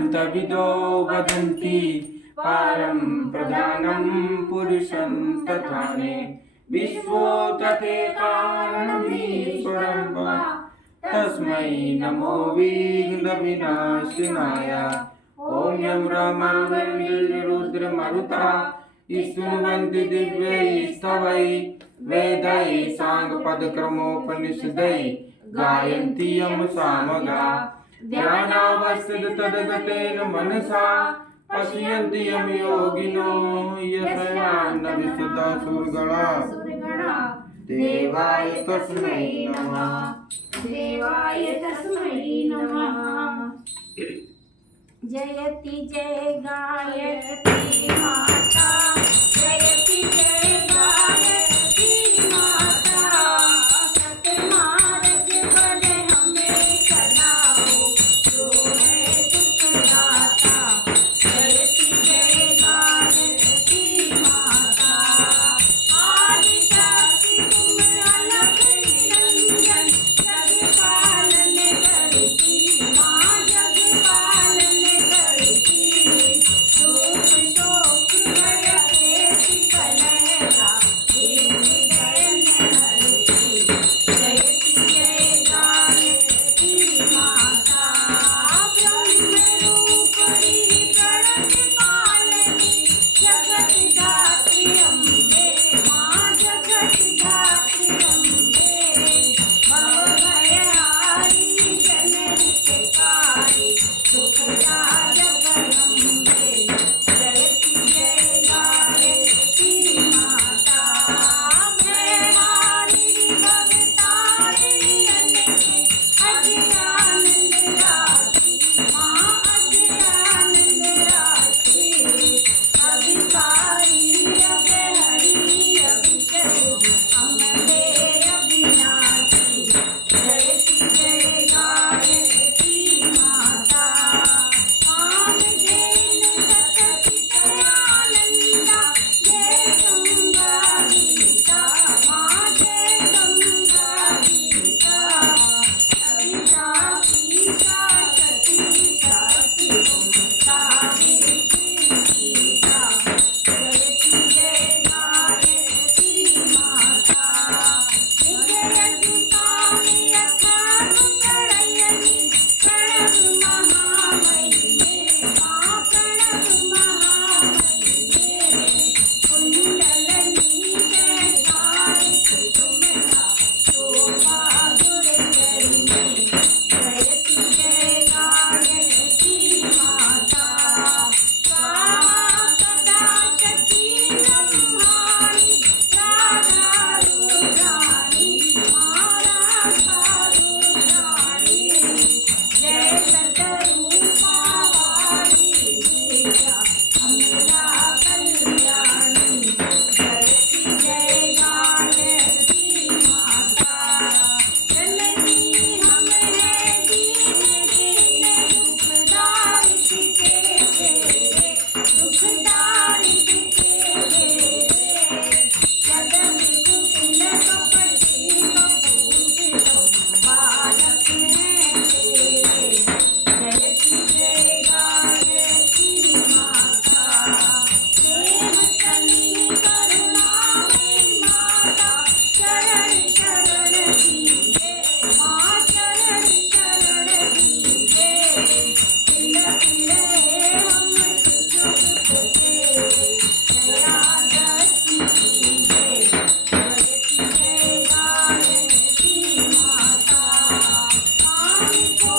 वेदान्तविदो वदन्ति पारं प्रधानं पुरुषं तथाने विश्वोत्पत्तेकारणमीश्वरं वा तस्मै नमो विघ्नविनाशिनाय ॐ यं रुद्रमरुता स्तुवन्ति दिव्यैस्तवैः वेदैः साङ्गपदक्रमोपनिषदैः गायन्ति यं सामगा ध्यानावस्थिततद्गतेन मनसा पश्यन्ति यं योगिनो यशयान्न विशुद्धा सुरगणा देवाय तस्मै नमः। देवाय तस्मै नमः। जयति जय गायत्री माता, जयति जय गायत्री माता, सतमार्ग पर हमें चलाओ, जो है सुखदाता। जयति जय गायत्री माता, आदिशक्ति तुम अलग निरंजन, जग पालन करती माँ, जग पालन करती। दुख शोक भय क्लेश कलह देवी दयन हरती। जयति जय गायत्री माता, ब्रह्म रूपी प्रणत पालनी, जगत धात्री अम्बे माँ, जगत धात्री अम्बे। भव भयहारी जनहितकारी, सुखदा जगदम्बे। जयति जय गायत्री माता, भयहारिणी भवतारिणी अनघे, अजयानंद राशि माँ, अजयानंद राशि। अभिकारी अभयहरि अभिचरु, अमले अविनाशी। जयति जय गायत्री माता, कामधेनु सतपित आनंदा, जय गंगा गीता माँ, जय गंगा गीता। सविता सीता सती शक्ति तुम, सावित्री सीता। जयति जय गायत्री माता, विजयदुतानि अथर्व प्रणयनि, प्रणव महामहिमे माँ, प्रणव महामहिमे। कुंडलनी जयकारिक तुमरा, शोभा दुर्गरिमे। जयति जय गायत्री माता, स्वाहा सदा शची ब्रह्माणि, राधा रुद्राणि माँ, राधा रुद्राणि। जय सतरूपा वाणी विद्या, अमला कल्याणी। जयति जय गायत्री माता, जननी हम हैं दीन दीन, दुखदारित के घेरे, दुखदारित के घेरे। जगन कुटिल कपटी कपूट, बालक हैं तेरे। जयति जय गायत्री माता, प्रेम कनी करुणामयी माता, शरण शरण दीजे माँ, शरण शरण दीजे। तिल तिले हम सुजुग तेरे, दया दृष्टि कीजे। जयति जय गायत्री माता, कान को